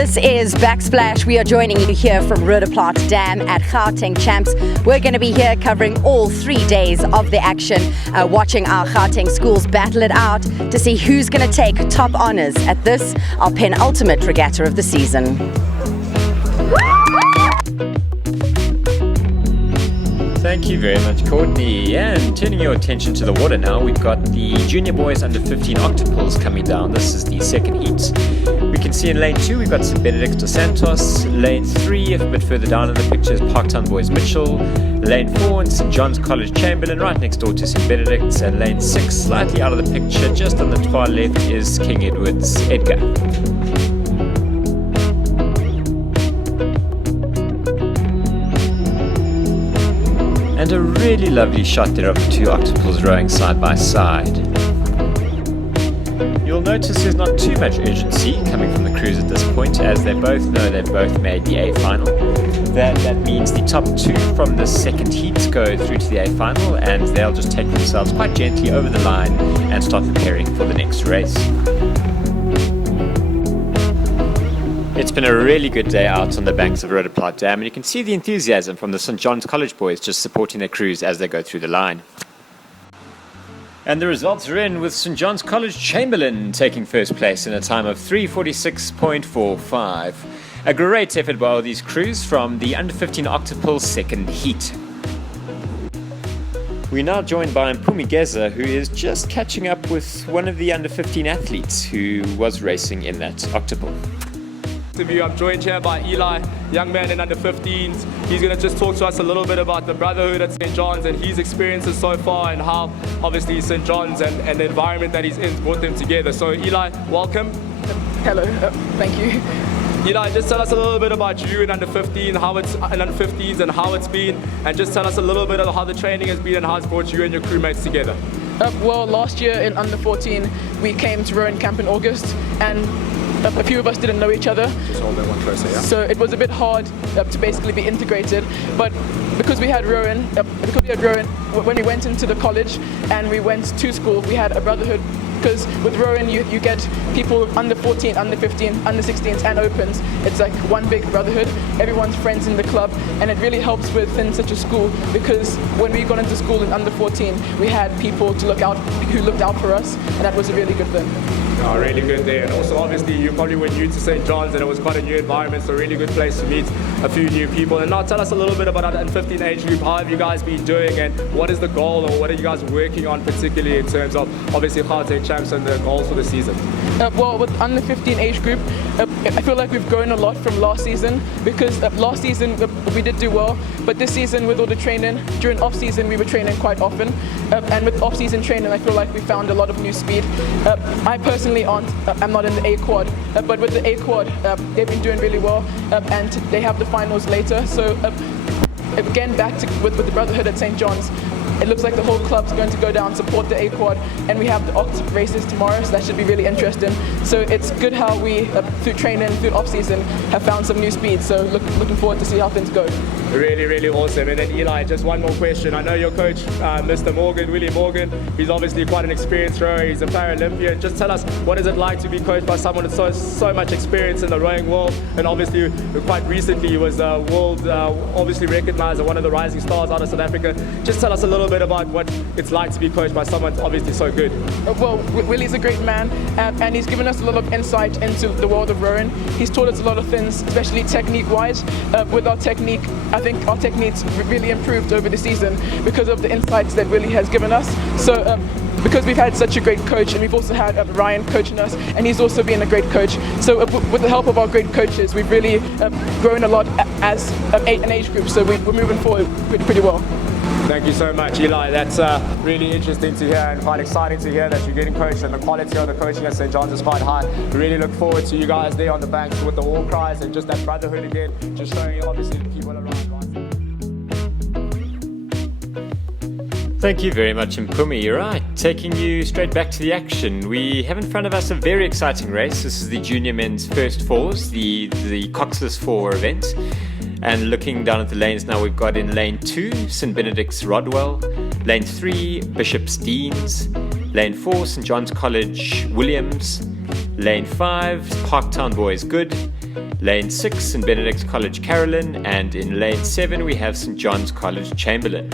This is Backsplash. We are joining you here from Roodeplaat Dam at Gauteng Champs. We're going to be here covering all 3 days of the action, watching our Gauteng schools battle it out to see who's going to take top honours at this, our penultimate regatta of the season. Thank you very much, Courtney. And turning your attention to the water now, we've got the junior boys under 15 octopools coming down. This is the second heat. We can see in lane 2 we've got St. Benedict dos Santos. Lane 3, a bit further down in the picture, is Parktown Boys Mitchell. Lane 4 and St. John's College Chamberlain, right next door to St. Benedict's. And lane 6, slightly out of the picture, just on the far left, is King Edward's Edgar. And a really lovely shot there of the two octopools rowing side by side. You'll notice there's not too much urgency coming from the crews at this point, as they both know they've both made the A final. That means the top 2 from the second heat go through to the A final, and they'll just take themselves quite gently over the line and start preparing for the next race. It's been a really good day out on the banks of Roodeplaat Dam, and you can see the enthusiasm from the St. John's College boys just supporting their crews as they go through the line. And the results are in, with St. John's College Chamberlain taking first place in a time of 3:46.45. A great effort by all these crews from the under 15 octopool second heat. We're now joined by Mpumi Geza, who is just catching up with one of the under 15 athletes who was racing in that octopool. I'm joined here by Eli, young man in under 15s. He's going to just talk to us a little bit about the brotherhood at St. John's and his experiences so far, and how obviously St. John's and the environment that he's in brought them together. So Eli, welcome. Hello, thank you. Eli, just tell us a little bit about you in under 15, how it's in under 15s and how it's been, and just tell us a little bit of how the training has been and how it's brought you and your crewmates together. Well, last year in under 14, we came to Rowan Camp in August, and a few of us didn't know each other. Just hold that one closer, yeah? So it was a bit hard to basically be integrated, but because we had Rowan, when we went into the college and we went to school, we had a brotherhood. Because with Rowan, you get people under 14, under 15, under 16s and opens. It's like one big brotherhood. Everyone's friends in the club, and it really helps within such a school, because when we got into school in under 14, we had people who looked out for us, and that was a really good thing. Oh, really good there. And also, obviously, you probably were new to St. John's, and it was quite a new environment, so a really good place to meet a few new people. And now tell us a little bit about that 15 age group. How have you guys been doing, and what is the goal, or what are you guys working on particularly in terms of obviously Gauteng Champs and the goals for the season? Well, with under 15 age group, I feel like we've grown a lot from last season, because last season we did do well, but this season with all the training, during off season we were training quite often, and with off season training I feel like we found a lot of new speed. I personally I'm not in the A quad, but with the A quad they've been doing really well, and they have the finals later. So again, back to with the brotherhood at St. John's. It looks like the whole club's going to go down, support the A quad, and we have the Oct races tomorrow, so that should be really interesting. So it's good how we, through training, through off season, have found some new speed. So looking forward to see how things go. Really, really awesome. And then Eli, just one more question. I know your coach, Mr. Morgan, Willie Morgan, he's obviously quite an experienced rower. He's a Paralympian. Just tell us, what is it like to be coached by someone with so much experience in the rowing world? And obviously, quite recently, he was world obviously recognized as one of the rising stars out of South Africa. Just tell us a little bit about what it's like to be coached by someone obviously so good. Well, Willie's a great man, and he's given us a lot of insight into the world of rowing. He's taught us a lot of things, especially technique-wise. With our technique, I think our technique's really improved over the season because of the insights that Willie has given us. So because we've had such a great coach, and we've also had Ryan coaching us, and he's also been a great coach. So with the help of our great coaches, we've really grown a lot as an age group, so we're moving forward pretty well. Thank you so much, Eli. That's really interesting to hear, and quite exciting to hear that you're getting coached, and the quality of the coaching at St. John's is quite high. We really look forward to you guys there on the banks with the war cries and just that brotherhood again, just showing obviously the people around. Thank you very much, Mpumi. You're right. Taking you straight back to the action. We have in front of us a very exciting race. This is the junior men's first fours, the Coxless 4 event. And looking down at the lanes now, we've got in lane 2, St. Benedict's Rodwell, lane 3, Bishop's Deans, lane 4, St. John's College Williams, lane 5, Parktown Boys Good, Lane 6, St Benedict's College Carolyn, and in lane 7 we have St John's College Chamberlain.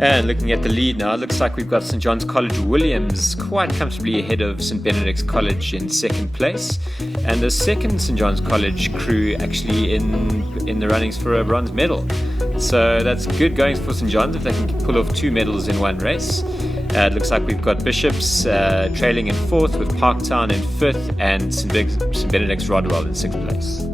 And looking at the lead now, it looks like we've got St John's College Williams quite comfortably ahead of St Benedict's College in second place, and the second St John's College crew actually in the runnings for a bronze medal. So that's good going for St John's if they can pull off 2 medals in one race. It looks like we've got Bishops trailing in 4th with Parktown in 5th and St Benedict's Rodwell in 6th place.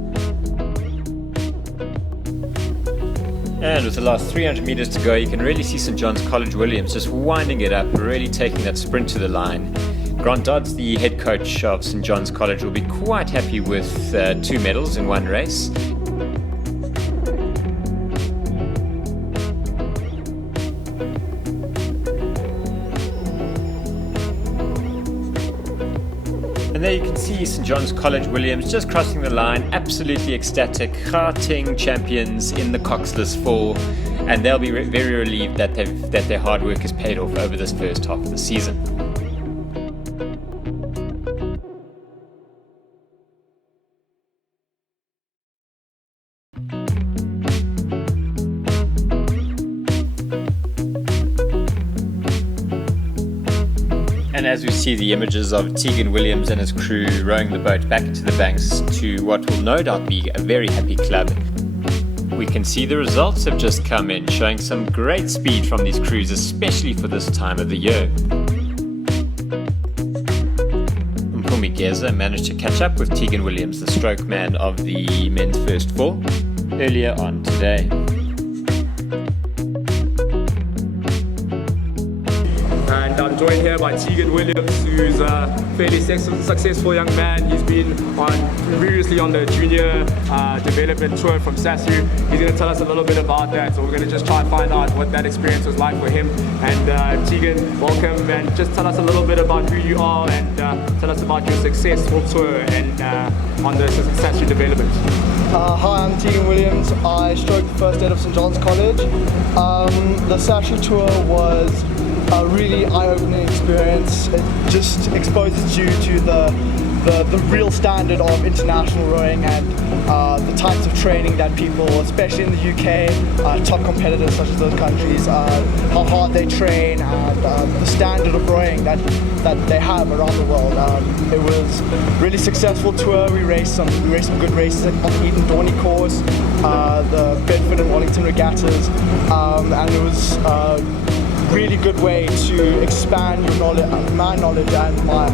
And with the last 300 meters to go, you can really see St John's College Williams just winding it up, really taking that sprint to the line. Grant Dodds, the head coach of St John's College, will be quite happy with 2 medals in one race. And there you can see St John's College Williams just crossing the line, absolutely ecstatic. Gauteng champions in the Coxless Fall, and they'll be very relieved that their hard work has paid off over this first half of the season. And as we see the images of Tegan Williams and his crew rowing the boat back into the banks to what will no doubt be a very happy club, we can see the results have just come in, showing some great speed from these crews, especially for this time of the year. Mpumi Geza managed to catch up with Tegan Williams, the stroke man of the men's first four, earlier on today. And I'm joined here by Tegan Williams, who's a fairly successful young man. He's been previously on the junior development tour from SASU. He's going to tell us a little bit about that. So we're going to just try and find out what that experience was like for him. And Tegan, welcome, and just tell us a little bit about who you are and tell us about your successful tour and on the SASU development. Hi, I'm Tegan Williams. I stroked the first aid of St John's College. The SASU tour was a really eye-opening experience. It just exposes you to the real standard of international rowing and the types of training that people, especially in the UK, top competitors such as those countries, how hard they train and the standard of rowing that they have around the world. It was a really successful tour. We raced some good races on the Eden Dorney course, the Bedford and Wellington regattas, and it was really good way to expand your knowledge, my knowledge and my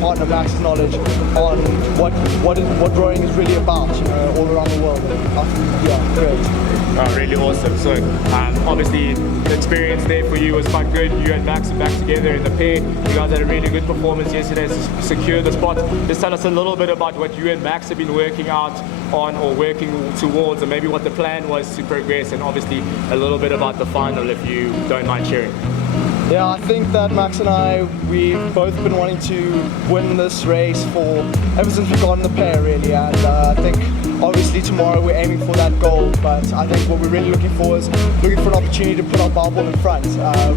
partner Max's knowledge on what rowing is really about, all around the world. Yeah, great. Oh, really awesome. So obviously the experience there for you was quite good. You and Max are back together in the pair. You guys had a really good performance yesterday to secure the spot. Just tell us a little bit about what you and Max have been working out on or working towards, and maybe what the plan was to progress, and obviously a little bit about the final if you don't mind sharing. Yeah, I think that Max and I, we've both been wanting to win this race ever since we got in the pair, really, and I think obviously tomorrow we're aiming for that goal, but I think what we're really looking for is looking for an opportunity to put our barbell in front,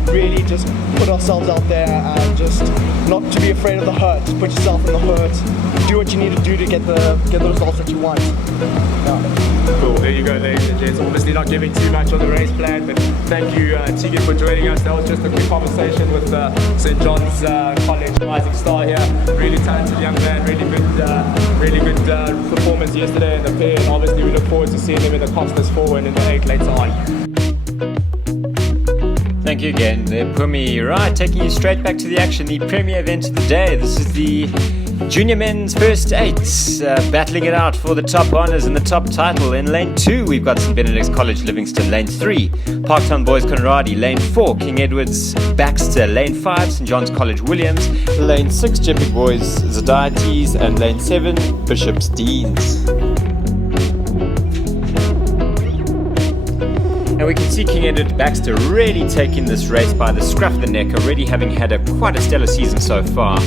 really just put ourselves out there and just not to be afraid of the hurt, just put yourself in the hurt, do what you need to do to get the results that you want. Yeah. Cool, there you go, ladies and gents. Obviously not giving too much on the race plan, but thank you, Tegan, for joining us. That was just a quick conversation with St John's College rising star here. Really talented young man, really good performance yesterday in the pair, and obviously we look forward to seeing him in the Coxless 4 and in the 8 later on. Thank you again, Mpumi. Right, taking you straight back to the action, the premier event of the day. This is the Junior Men's First 8, battling it out for the top honours and the top title. In lane 2, we've got St Benedict's College Livingston. Lane 3, Parktown Boys Conradi. Lane 4, King Edward's Baxter. Lane 5, St John's College Williams. Lane 6, Jeppik Boys Zadiates. And lane 7, Bishops Deans. And we can see King Edward Baxter really taking this race by the scruff of the neck, already having had quite a stellar season so far.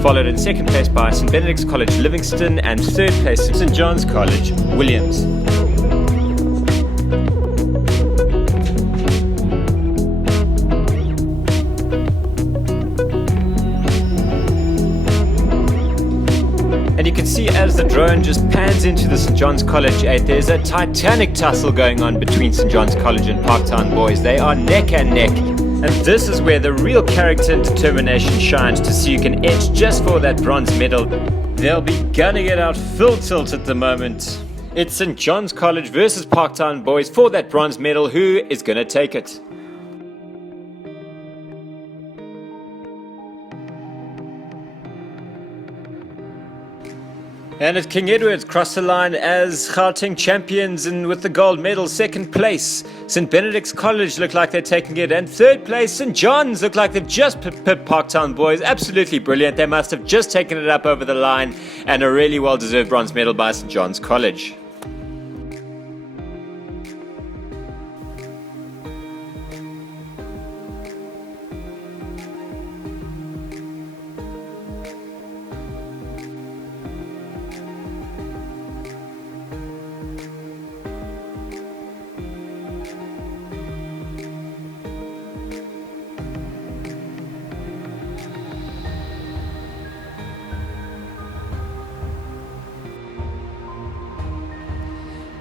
Followed in second place by St Benedict's College Livingston and third place St John's College Williams. can see as the drone just pans into the St. John's College 8, there's a titanic tussle going on between St. John's College and Parktown boys. They are neck and neck. And this is where the real character and determination shines to see who can edge just for that bronze medal. They'll be gunning it out full tilt at the moment. It's St. John's College versus Parktown boys for that bronze medal. Who is going to take it? And at King Edward's cross the line as Gauteng champions and with the gold medal. Second place, St. Benedict's College look like they're taking it. And third place, St. John's look like they've just pipped Parktown boys. Absolutely brilliant. They must have just taken it up over the line. And a really well-deserved bronze medal by St. John's College.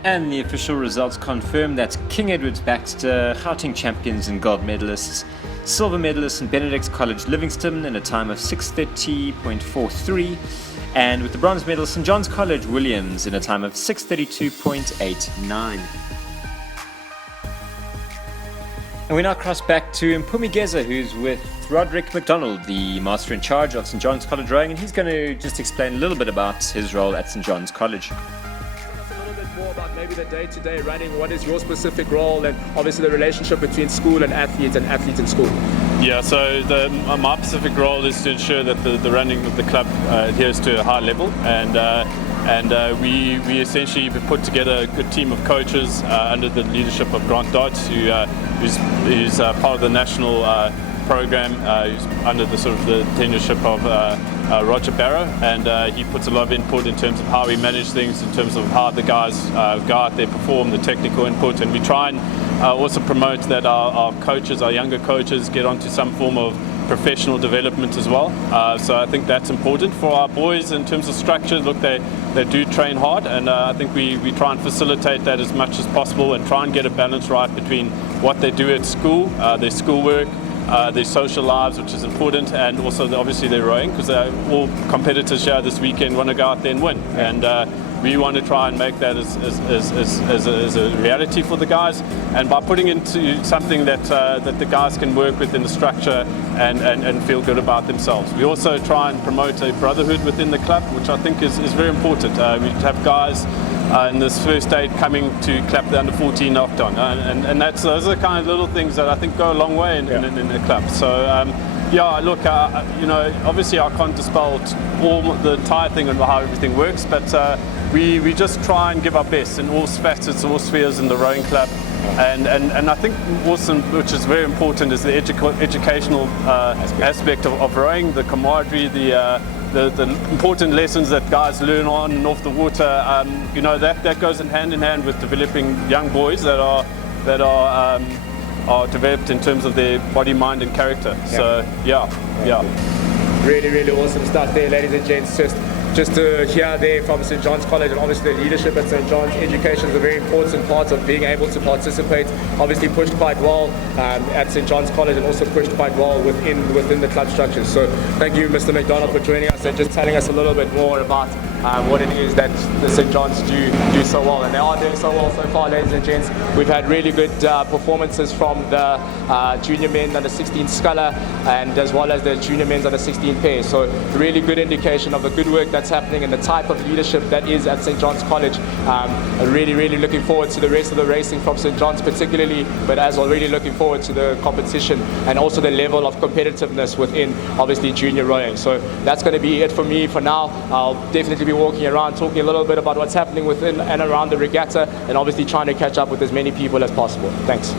And the official results confirm that King Edward's Baxter, Gauteng champions and gold medalists, silver medalists in Benedict's College Livingston in a time of 6:30.43, and with the bronze medal St. John's College Williams in a time of 6:32.89. And we now cross back to Mpumi who's with Roderick McDonald, the master in charge of St. John's College rowing, and he's going to just explain a little bit about his role at St. John's College. More about maybe the day-to-day running, what is your specific role, and obviously the relationship between school and athletes in school. Yeah, so my specific role is to ensure that the running of the club adheres to a high level, and we essentially put together a good team of coaches under the leadership of Grant Dodds, who's part of the national program, who's under the sort of the tenureship of Roger Barrow, and he puts a lot of input in terms of how we manage things, in terms of how the guys go out there, perform, the technical input, and we try and also promote that our coaches, our younger coaches, get onto some form of professional development as well. So I think that's important for our boys in terms of structure. Look, they do train hard, and I think we try and facilitate that as much as possible and try and get a balance right between what they do at school, their schoolwork, their social lives, which is important, and also obviously their rowing, because all competitors here this weekend want to go out there and win, and we want to try and make that as a reality for the guys, and by putting into something that the guys can work with in the structure and feel good about themselves. We also try and promote a brotherhood within the club, which I think is very important. We have guys in this first aid coming to clap the under-14 knockdown, and those are the kind of little things that I think go a long way in the club. So yeah, look, obviously I can't dispel all the entire thing and how everything works, but we just try and give our best in all facets, all spheres in the rowing club. And I think also, which is very important, is the educational aspect of rowing, the camaraderie, the important lessons that guys learn on and off the water. That goes hand in hand with developing young boys that are developed in terms of their body, mind, and character. Yeah. So yeah. Really, really awesome stuff there, ladies and gents. Just to hear there from St. John's College, and obviously the leadership at St. John's. Education is a very important part of being able to participate. Obviously pushed quite well at St. John's College, and also pushed quite well within the club structures. So thank you, Mr. McDonald, for joining us and just telling us a little bit more about what it is that the St. John's do so well, and they are doing so well so far, ladies and gents. We've had really good performances from the junior men under 16 sculler, and as well as the junior men's under 16 pair. So really good indication of the good work that's happening and the type of leadership that is at St. John's College. Really looking forward to the rest of the racing from St. John's particularly, but as well really looking forward to the competition and also the level of competitiveness within obviously junior rowing. So that's going to be it for me for now. I'll definitely be walking around talking a little bit about what's happening within and around the regatta, and obviously trying to catch up with as many people as possible. Thanks.